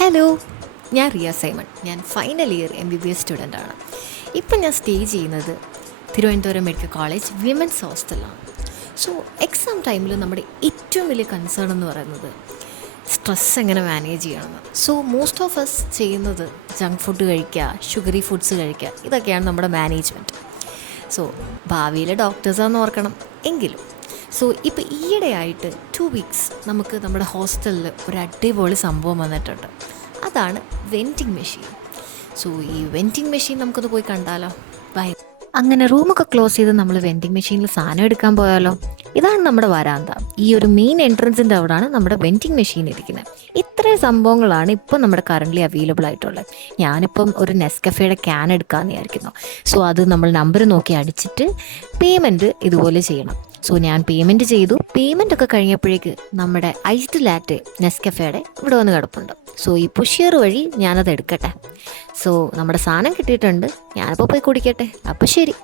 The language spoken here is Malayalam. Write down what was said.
ഹലോ, ഞാൻ റിയ സൈമൺ. ഞാൻ ഫൈനൽ ഇയർ MBBS സ്റ്റുഡൻ്റാണ്. ഇപ്പം ഞാൻ സ്റ്റേ ചെയ്യുന്നത് തിരുവനന്തപുരം മെഡിക്കൽ കോളേജ് വിമൻസ് ഹോസ്റ്റലാണ്. സോ എക്സാം ടൈമിൽ നമ്മുടെ ഏറ്റവും വലിയ കൺസേൺ എന്ന് പറയുന്നത് സ്ട്രെസ് എങ്ങനെ മാനേജ് ചെയ്യണമെന്ന്. സോ മോസ്റ്റ് ഓഫ് അസ് ചെയ്യുന്നത് ജങ്ക് ഫുഡ് കഴിക്കുക, ഷുഗറി ഫുഡ്സ് കഴിക്കുക, ഇതൊക്കെയാണ് നമ്മുടെ മാനേജ്മെൻറ്റ്. സോ ഭാവിയിലെ ഡോക്ടേഴ്സാണെന്ന് ഓർക്കണം എങ്കിലും. സോ ഇപ്പോൾ ഈയിടെയായിട്ട് 2 വീക്സ് നമുക്ക് നമ്മുടെ ഹോസ്റ്റലിൽ ഒരു അടിപൊളി സംഭവം വന്നിട്ടുണ്ട്. അതാണ് വെൻറ്റിംഗ് മെഷീൻ. സോ ഈ വെൻറ്റിംഗ് മെഷീൻ നമുക്കൊന്ന് പോയി കണ്ടാലോ? ബൈ. അങ്ങനെ റൂമൊക്കെ ക്ലോസ് ചെയ്ത് നമ്മൾ വെൻറ്റിംഗ് മെഷീനിൽ സാധനം എടുക്കാൻ പോയാലോ? ഇതാണ് നമ്മുടെ വരാന്ത. ഈ ഒരു മെയിൻ എൻട്രൻസിൻ്റെ അവിടെയാണ് നമ്മുടെ വെൻറ്റിംഗ് മെഷീൻ ഇരിക്കുന്നത്. ഇത്രയും സംഭവങ്ങളാണ് ഇപ്പം നമ്മുടെ കറൻ്റ്ലി അവൈലബിൾ ആയിട്ടുള്ളത്. ഞാനിപ്പം ഒരു നെസ്കഫേയുടെ ക്യാൻ എടുക്കാമെന്ന് വിചാരിക്കുന്നു. സോ അത് നമ്മൾ നമ്പർ നോക്കി അടിച്ചിട്ട് പേയ്മെൻറ്റ് ഇതുപോലെ ചെയ്യണം. സോ ഞാൻ പേയ്മെൻറ്റ് ചെയ്തു. പേയ്മെൻ്റ് ഒക്കെ കഴിഞ്ഞപ്പോഴേക്ക് നമ്മുടെ ഐസ്ഡ് ലാറ്റ് നെസ്കഫേയുടെ ഇവിടെ വന്ന് കിടപ്പുണ്ട്. സോ ഈ പുഷിയർ വഴി ഞാനത് എടുക്കട്ടെ. സോ നമ്മുടെ സാധനം കിട്ടിയിട്ടുണ്ട്. ഞാനിപ്പോൾ പോയി കുടിക്കട്ടെ. അപ്പോൾ ശരി.